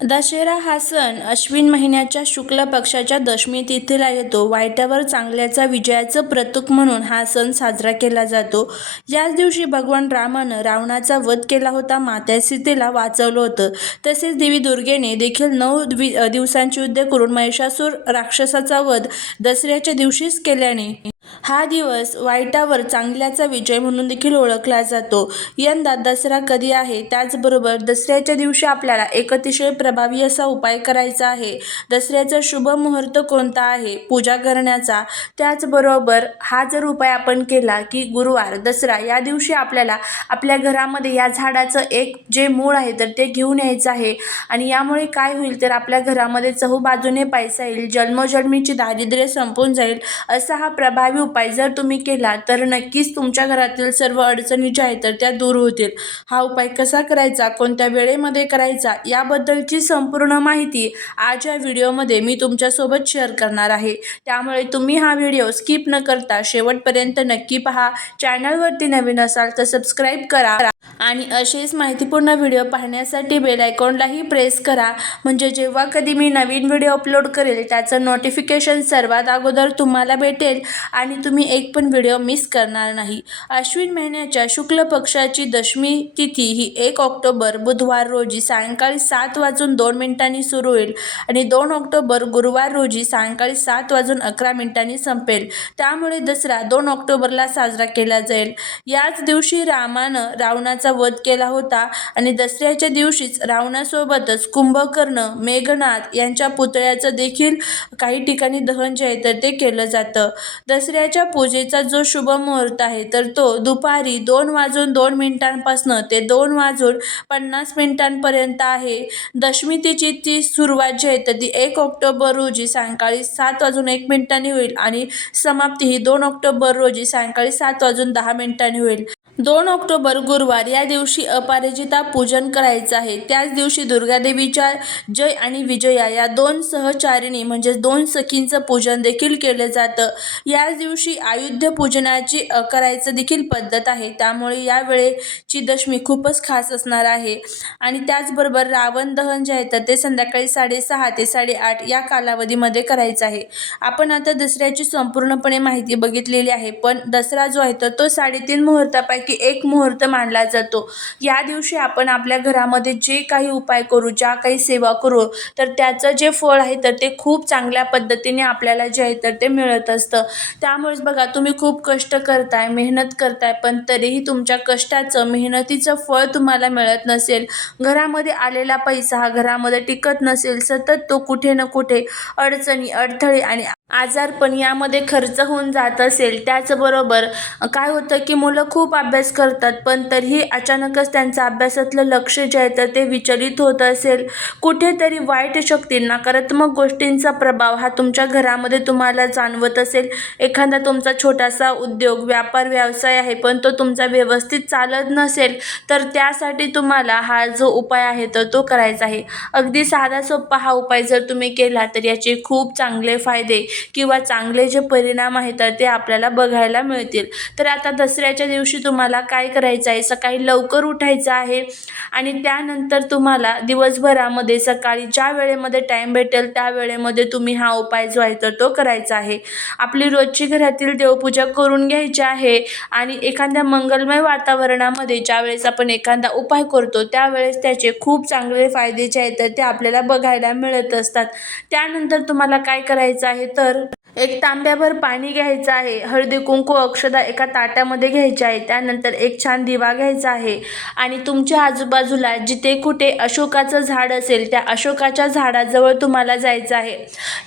दशेरा हा सण अश्विन महिन्याच्या शुक्ल पक्षाच्या दशमी तिथीला येतो. वाईटावर चांगल्याचा विजयाचं प्रतीक म्हणून हा सण साजरा केला जातो. याच दिवशी भगवान रामानं रावणाचा वध केला होता. माता सीतेला वाचवलं होतं. तसेच देवी दुर्गेने देखील नऊ दिवसांचे युद्ध करून महिषासूर राक्षसाचा वध दसऱ्याच्या दिवशीच केल्याने हा दिवस वाईटावर चांगल्याचा विजय म्हणून देखील ओळखला जातो. यंदा दसरा कधी आहे? त्याचबरोबर दसऱ्याच्या दिवशी आपल्याला एक अतिशय प्रभावी असा उपाय करायचा आहे. दसऱ्याचा शुभ मुहूर्त कोणता आहे? पूजा करण्याचा. त्याचबरोबर हा जर उपाय आपण केला की गुरुवार दसरा या दिवशी आपल्याला आपल्या घरामध्ये या झाडाचं एक जे मूळ आहे तर ते घेऊन यायचं आहे. आणि यामुळे काय होईल तर आपल्या घरामध्ये चहूबाजूने पैसा येईल जन्मोजन्मीची दारिद्र्य संपून जाईल असा हा प्रभावी उपाय जर तुम्ही केला तर नक्कीच तुमच्या घरातील सर्व अडचणी ज्या आहेत तर त्या दूर होतील. हा उपाय कसा करायचा कोणत्या वेळेमध्ये करायचा याबद्दलची संपूर्ण माहिती आज या व्हिडिओमध्ये मी तुमच्यासोबत शेअर करणार आहे. त्यामुळे तुम्ही हा व्हिडिओ स्किप न करता शेवटपर्यंत नक्की पहा. चॅनलवरती नवीन असाल तर सबस्क्राईब करा आणि असेच माहितीपूर्ण व्हिडिओ पाहण्यासाठी बेल आयकॉनलाही प्रेस करा. म्हणजे जेव्हा कधी मी नवीन व्हिडिओ अपलोड करेल त्याचं नोटिफिकेशन सर्वात अगोदर तुम्हाला भेटेल. आणि तुम्ही एक पण व्हिडिओ मिस करणार नाही. अश्विन महिन्याच्या शुक्ल पक्षाची दशमी तिथी ही एक ऑक्टोबर बुधवार रोजी सायंकाळी सात वाजून दोन मिनिटांनी सुरू होईल आणि दोन ऑक्टोबर गुरुवार रोजी सायंकाळी सात वाजून अकरा मिनिटांनी संपेल. त्यामुळे दसरा दोन ऑक्टोबरला साजरा केला जाईल. याच दिवशी रामानं रावणाचा वध केला होता आणि दसऱ्याच्या दिवशीच रावणासोबतच कुंभकर्ण मेघनाथ यांच्या पुतळ्याचं देखील काही ठिकाणी दहन जे आहे तर ते केलं जातं. दसऱ्याच्या पूजेचा जो शुभ मुहूर्त आहे तर तो दुपारी दोन वाजून दोन मिनिटांपासनं ते दोन वाजून पन्नास मिनिटांपर्यंत आहे. दशमी तिची ती सुरुवात जी आहे तर ती एक ऑक्टोबर रोजी सायंकाळी सात वाजून एक मिनिटांनी होईल आणि समाप्ती ही दोन ऑक्टोबर रोजी सायंकाळी सात वाजून दहा मिनिटांनी होईल. दोन ऑक्टोबर गुरुवार या दिवशी अपराजिता पूजन करायचं आहे. त्याच दिवशी दुर्गादेवीच्या जय आणि विजया या दोन सहचारिणी म्हणजेच दोन सखींचं पूजन देखील केलं जातं. याच दिवशी आयुध्य पूजनाची करायचं देखील पद्धत आहे. त्यामुळे यावेळेची दशमी खूपच खास असणार आहे. आणि त्याचबरोबर रावण दहन जे आहे तर ते संध्याकाळी साडेसहा ते साडेआठ या कालावधीमध्ये करायचं आहे. आपण आता दसऱ्याची संपूर्णपणे माहिती बघितलेली आहे. पण दसरा जो आहे तर तो साडेतीन मुहूर्तापैकी एक मुहूर्त मानला जातो. या दिवशी आपण आपल्या घरामध्ये जे काही उपाय करू ज्या काही सेवा करू तर त्याचं जे फळ आहे तर ते खूप चांगल्या पद्धतीने आपल्याला जे आहे तर ते मिळत असतं. त्यामुळेच बघा तुम्ही खूप कष्ट करताय मेहनत करताय पण तरीही तुमच्या कष्टाचं मेहनतीचं फळ तुम्हाला मिळत नसेल. घरामध्ये आलेला पैसा हा घरामध्ये टिकत नसेल सतत तो कुठे ना कुठे अडचणी अडथळे आणि आजारपण यामध्ये खर्च होऊन जात असेल त्याचबरोबर काय होतं की मुलं खूप अभ्यास करतात पण तरीही अचानकच त्यांचं अभ्यासातलं लक्ष जे आहे तर ते विचलित होत असेल. कुठेतरी वाईट शक्ती नकारात्मक गोष्टींचा प्रभाव हा तुमच्या घरामध्ये तुम्हाला जाणवत असेल. एखादा तुमचा छोटासा उद्योग व्यापार व्यवसाय आहे पण तो तुमचा व्यवस्थित चालत नसेल तर त्यासाठी तुम्हाला हा जो उपाय आहे तर तो करायचा आहे. अगदी साधा सोपा हा उपाय जर तुम्ही केला तर याचे खूप चांगले फायदे. किंवा चांगले जे परिणाम आहेत तर ते आपल्याला बघायला मिळतील. तर आता दसऱ्याच्या दिवशी तुम्हाला काय करायचं आहे? सकाळी लवकर उठायचं आहे आणि त्यानंतर तुम्हाला दिवसभरामध्ये सकाळी ज्या वेळेमध्ये टाईम भेटेल त्या वेळेमध्ये तुम्ही हा उपाय जो आहे तर तो करायचा आहे. आपली रोजची घरातील देवपूजा करून घ्यायची आहे आणि एखाद्या मंगलमय वातावरणामध्ये ज्यावेळेस आपण एखादा उपाय करतो त्यावेळेस त्याचे खूप चांगले फायदे जे आहेत तर ते आपल्याला बघायला मिळत असतात. त्यानंतर तुम्हाला काय करायचं आहे? तर तर एक तांब्याभर पाणी घ्यायचं आहे. हळदी कुंकू अक्षदा एका ताटामध्ये घ्यायचे आहे. त्यानंतर एक छान दिवा घ्यायचा आहे. आणि तुमच्या आजूबाजूला जिथे कुठे अशोकाचं झाड असेल त्या अशोकाच्या झाडाजवळ तुम्हाला जायचं आहे.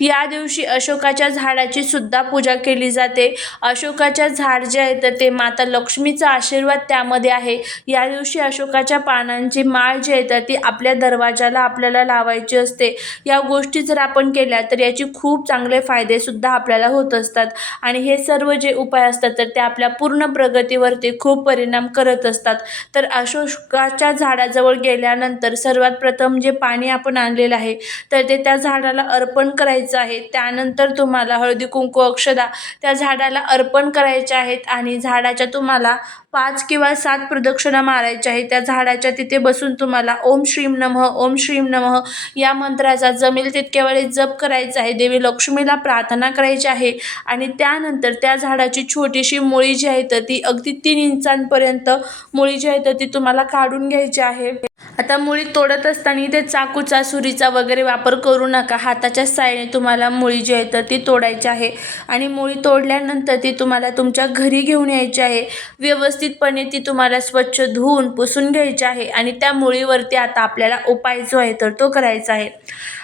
या दिवशी अशोकाच्या झाडाची सुद्धा पूजा केली जाते. अशोकाच्या झाड जे आहे तर ते माता लक्ष्मीचा आशीर्वाद त्यामध्ये आहे. या दिवशी अशोकाच्या पानांची माळ जी आहे तर ती आपल्या दरवाजाला आपल्याला लावायची असते. या गोष्टी जर आपण केल्या तर याची खूप चांगले फायदे सुद्धा आपल्याला होत असतात. आणि हे सर्व जे उपाय असतात तर ते आपल्या पूर्ण प्रगतीवरती खूप परिणाम करत असतात. तर अशोकाच्या झाडाजवळ गेल्यानंतर सर्वात प्रथम जे पाणी आपण आणलेलं आहे तर ते त्या झाडाला अर्पण करायचं आहे. त्यानंतर तुम्हाला हळदी कुंकू अक्षदा त्या झाडाला अर्पण करायच्या आहेत आणि झाडाच्या तुम्हाला पाच किंवा सात प्रदक्षिणा मारायच्या आहे त्या झाडाच्या तिथे बसून तुम्हाला ओम श्रीम नमः ओम श्रीम नमः या मंत्राचा जमेल तितक्या वेळेस जप करायचा आहे. देवी लक्ष्मीला प्रार्थना करायची आहे आणि त्यानंतर त्या झाडाची छोटीशी मुळी जी आहे तर ती अगदी तीन इंचांपर्यंत मुळी जी आहे तर ती तुम्हाला काढून घ्यायची आहे. आता मुळी तोडत असताना ते चाकूचा सुरीचा वगैरे वापर करू नका. हाताच्या साहाय्याने तुम्हाला मुळी जी आहे तर ती तोडायची आहे. आणि मुळी तोडल्यानंतर ती तुम्हाला तुमच्या घरी घेऊन यायची आहे. व्यवस्थितपणे ती तुम्हाला स्वच्छ धुवून पुसून घ्यायची आहे. आणि त्या मुळीवरती आता आपल्याला उपाय जो आहे तर तो करायचा आहे.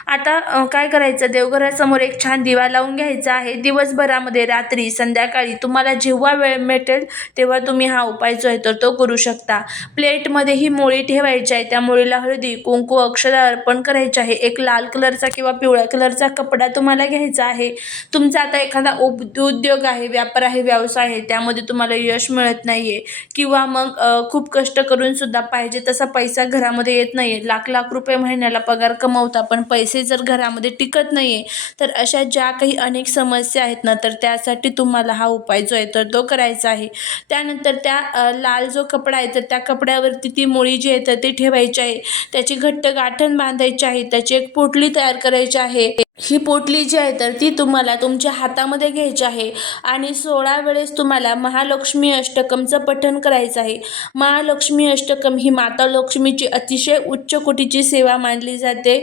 आता काय करायचं? देवघरासमोर एक छान दिवा लावून घ्यायचा आहे. दिवसभरामध्ये रात्री संध्याकाळी तुम्हाला जेव्हा वेळ मिळेल तेव्हा तुम्ही हा उपाय जो आहे तर तो करू शकता. प्लेटमध्ये ही मोळी ठेवायची आहे. त्या मोळीला हळदी कुंकू अक्षर अर्पण करायचे आहे. एक लाल कलरचा किंवा पिवळ्या कलरचा कपडा तुम्हाला घ्यायचा आहे. तुमचा आता एखादा उप उद्योग आहे व्यापार आहे व्यवसाय आहे त्यामध्ये तुम्हाला यश मिळत नाही आहे किंवा मग खूप कष्ट करून सुद्धा पाहिजे तसा पैसा घरामध्ये येत नाही आहे लाख लाख रुपये महिन्याला पगार कमवता पण पैसे जर घरामध्ये टिकत नाही आहे तर अशा ज्या काही अनेक समस्या आहेत ना तर त्यासाठी तुम्हाला हा उपाय जो आहे तर तो करायचा आहे. त्यानंतर त्या लाल जो कपडा आहे तर त्या कपड्यावरती ती मुळी जी आहे तर ती ठेवायची आहे. त्याची घट्ट गाठण बांधायची आहे. त्याची एक पोटली तयार करायची आहे. ही पोटली जी आहे तर ती तुम्हाला तुमच्या हातामध्ये घ्यायची आहे आणि सोळा वेळेस तुम्हाला महालक्ष्मी अष्टकमचं पठण करायचं आहे. महालक्ष्मी अष्टकम ही माता लक्ष्मीची अतिशय उच्च कोटीची सेवा मानली जाते.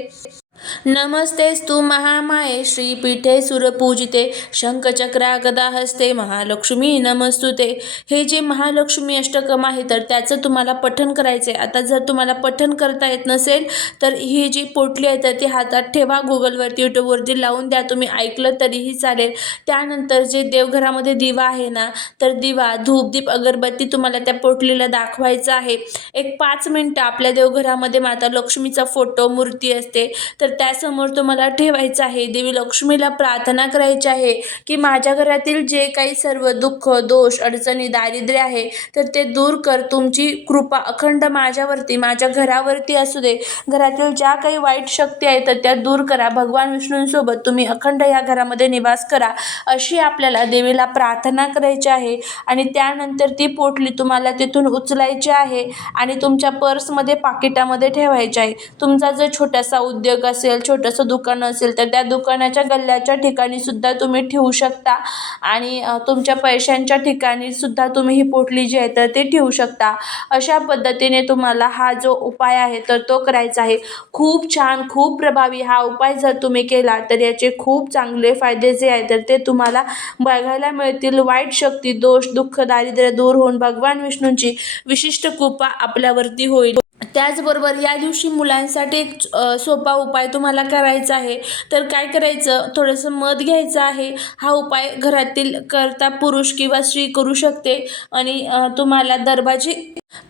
नमस्तेस्तु महामाये श्रीपीठे सुरपूजिते शंखचक्रा हस्ते महालक्ष्मी नमस्तुते. हे जे महालक्ष्मी अष्टकम आहे तर त्याचं तुम्हाला पठण करायचं आहे आता जर तुम्हाला पठण करता येत नसेल तर ही जी पोटली आहे तर ती हातात ठेवा. गुगलवरती यूट्यूबवरती लावून द्या. तुम्ही ऐकलं तरीही चालेल. त्यानंतर जे देवघरामध्ये दिवा आहे ना तर दिवा धूपदीप अगरबत्ती तुम्हाला त्या पोटलीला दाखवायचं आहे. एक पाच मिनटं आपल्या देवघरामध्ये माता लक्ष्मीचा फोटो मूर्ती असते. तर तर त्यासमोर तुम्हाला ठेवायचं आहे. देवी लक्ष्मीला प्रार्थना करायची आहे की माझ्या घरातील जे काही सर्व दुःख दोष अडचणी दारिद्र्य आहे तर ते दूर कर. तुमची कृपा अखंड माझ्यावरती माझ्या घरावरती असू दे. घरातील ज्या काही वाईट शक्ती आहेत तर त्या दूर करा. भगवान विष्णूंसोबत तुम्ही अखंड या घरामध्ये निवास करा अशी आपल्याला देवीला प्रार्थना करायची आहे. आणि त्यानंतर ती पोटली तुम्हाला तिथून उचलायची आहे आणि तुमच्या पर्समध्ये पाकिटामध्ये ठेवायची आहे. तुमचा जो छोटासा उद्योग असेल छोटंसं दुकान असेल तर त्या दुकानाच्या गल्ल्याच्या ठिकाणी सुद्धा तुम्ही ठेवू शकता. आणि तुमच्या पैशांच्या ठिकाणी सुद्धा तुम्ही ही पोटली जी आहे तर ती ठेवू शकता. अशा पद्धतीने तुम्हाला हा जो उपाय आहे तर तो करायचा आहे. खूप छान खूप प्रभावी हा उपाय जर तुम्ही केला तर याचे खूप चांगले फायदे जे आहे तर ते तुम्हाला बघायला मिळतील. वाईट शक्ती दोष दुःख दारिद्र्य दूर होऊन भगवान विष्णूंची विशिष्ट कृपा आपल्यावरती होईल. त्याचबरोबर या दिवशी मुलांसाठी एक सोपा उपाय तुम्हाला करायचा आहे. तर काय करायचं? थोडंसं मध घ्यायचं आहे. हा उपाय घरातील करता पुरुष किंवा स्त्री करू शकते. आणि तुम्हाला दरबाची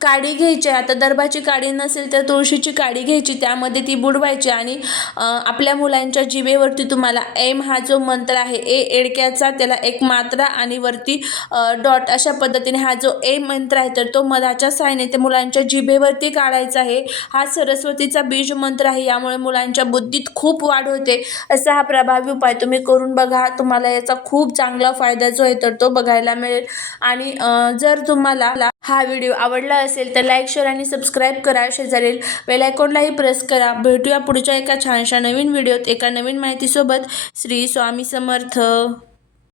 काडी घ्यायची आहे. आता दरबाची काडी नसेल तर तुळशीची काडी घ्यायची. त्यामध्ये ती बुडवायची आणि आपल्या मुलांच्या जिभेवरती तुम्हाला एम हा जो मंत्र आहे ए एडक्याचा त्याला एक मात्रा आणि वरती डॉट अशा पद्धतीने हा जो ए मंत्र आहे तर तो मधाच्या साहाय्याने ते मुलांच्या जिभेवरती काढायचा आहे. हा सरस्वतीचा बीज मंत्र आहे. यामुळे मुलांच्या बुद्धीत खूप वाढ होते. असा हा प्रभावी उपाय तुम्ही करून बघा. तुम्हाला याचा खूप चांगला फायदा जो आहे तर तो बघायला मिळेल. आणि जर तुम्हाला हा व्हिडिओ आवडला असेल तर लाईक शेअर आणि सबस्क्राईब करा. शेजारील बेलायकॉनलाही प्रेस करा. भेटूया पुढच्या एका छानशा नवीन व्हिडिओत एका नवीन माहितीसोबत. श्री स्वामी समर्थ.